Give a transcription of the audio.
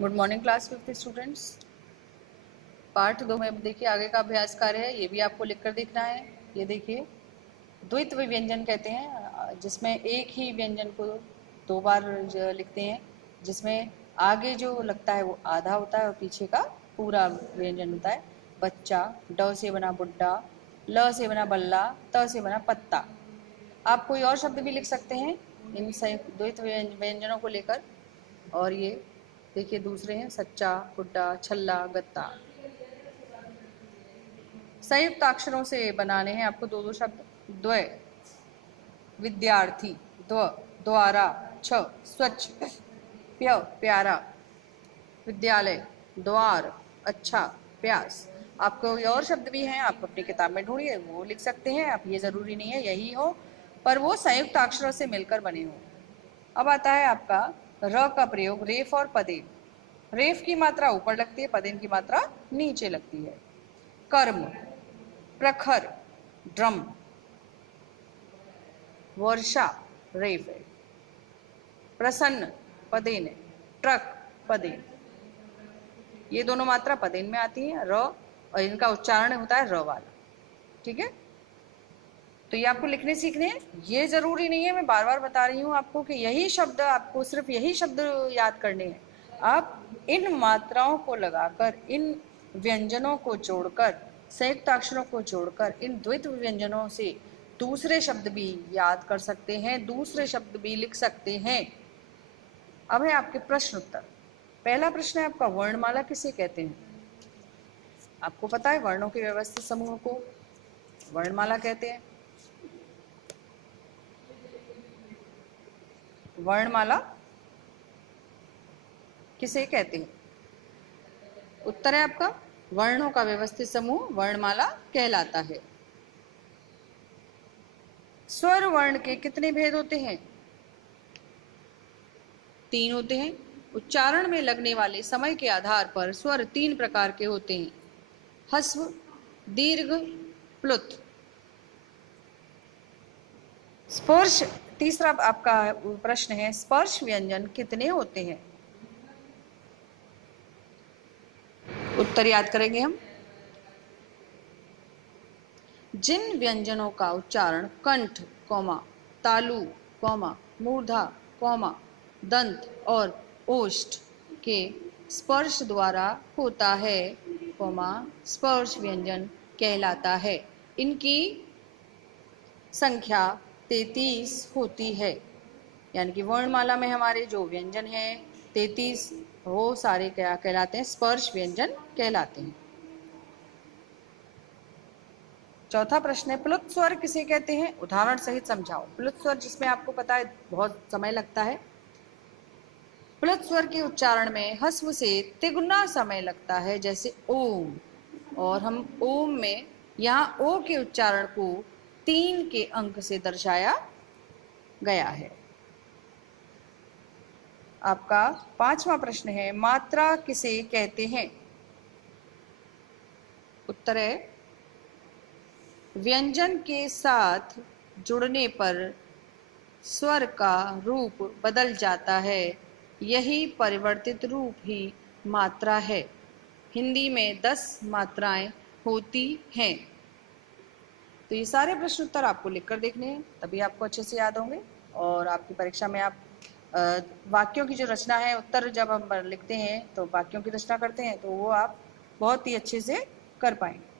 Good morning class 5th students. Part 2 में देखिए आगे का अभ्यास कार्य है, ये भी आपको लिखकर देखना है। ये देखिए द्वित्व व्यंजन कहते हैं जिसमें एक ही व्यंजन को दो बार लिखते हैं, जिसमें आगे जो लगता है वो आधा होता है और पीछे का पूरा व्यंजन होता है। बच्चा, ड से बना बुड्ढा, ल से बना बल्ला, त से बना पत्ता। आप कोई और शब्द भी लिख सकते हैं इन संयुक्त द्वित्व व्यंजनों को लेकर। और ये देखिए दूसरे हैं सच्चा, गुड्डा, छल्ला, गत्ता। संयुक्त अक्षरों से बनाने हैं आपको दो दो शब्द। द्वय विद्यार्थी, द्व द्वारा, छ स्वच्छ, प्य प्यारा, विद्यालय, द्वार, अच्छा, प्यास। आपको और शब्द भी हैं, आप अपनी किताब में ढूंढिए, वो लिख सकते हैं आप। ये जरूरी नहीं है यही हो, पर वो संयुक्त अक्षरों से मिलकर बने हो। अब आता है आपका र का प्रयोग रेफ और पदेन। रेफ की मात्रा ऊपर लगती है, पदेन की मात्रा नीचे लगती है। कर्म, प्रखर, ड्रम, वर्षा रेफ है। प्रसन्न पदेन है, ट्रक पदेन। ये दोनों मात्रा पदेन में आती है, र, और इनका उच्चारण होता है र वाला। ठीक है, तो ये आपको लिखने सीखने हैं। ये जरूरी नहीं है, मैं बार बार बता रही हूँ आपको कि यही शब्द, आपको सिर्फ यही शब्द याद करने हैं। आप इन मात्राओं को लगाकर, इन व्यंजनों को जोड़कर, संयुक्त अक्षरों को जोड़कर इन द्वित्व व्यंजनों से दूसरे शब्द भी याद कर सकते हैं, दूसरे शब्द भी लिख सकते हैं। अब है आपके प्रश्न उत्तर। पहला प्रश्न है आपका, वर्णमाला किसे कहते हैं? आपको पता है वर्णों के व्यवस्थित समूह को वर्णमाला कहते हैं। वर्णमाला किसे कहते हैं? उत्तर है आपका, वर्णों का व्यवस्थित समूह वर्णमाला कहलाता है। स्वर वर्ण के कितने भेद होते हैं? 3 होते हैं। उच्चारण में लगने वाले समय के आधार पर स्वर 3 प्रकार के होते हैं, ह्रस्व, दीर्घ, प्लुत। स्पर्श, तीसरा आपका प्रश्न है, स्पर्श व्यंजन कितने होते हैं? उत्तर याद करेंगे हम। जिन व्यंजनों का उच्चारण कंठ, तालु, मूर्धा, दंत और ओष्ठ के स्पर्श द्वारा होता है, स्पर्श व्यंजन कहलाता है। इनकी संख्या 33 होती है, यानी कि वर्णमाला में हमारे जो व्यंजन हैं 33, वो सारे क्या कहलाते हैं? स्पर्श व्यंजन कहलाते हैं। चौथा प्रश्न है, प्लुत स्वर किसे कहते हैं? उदाहरण सहित समझाओ। प्लुत स्वर जिसमें आपको पता है बहुत समय लगता है। प्लुत स्वर के उच्चारण में ह्रस्व से तिगुना समय लगता है, जैसे ओम। और हम ओम में यहाँ ओ के उच्चारण को 3 के अंक से दर्शाया गया है। आपका 5वां प्रश्न है, मात्रा किसे कहते हैं? उत्तर है, व्यंजन के साथ जुड़ने पर स्वर का रूप बदल जाता है, यही परिवर्तित रूप ही मात्रा है। हिंदी में 10 मात्राएं होती हैं। तो ये सारे प्रश्न उत्तर आपको लिखकर देखने हैं, तभी आपको अच्छे से याद होंगे। और आपकी परीक्षा में आप वाक्यों की जो रचना है, उत्तर जब हम लिखते हैं तो वाक्यों की रचना करते हैं, तो वो आप बहुत ही अच्छे से कर पाएंगे।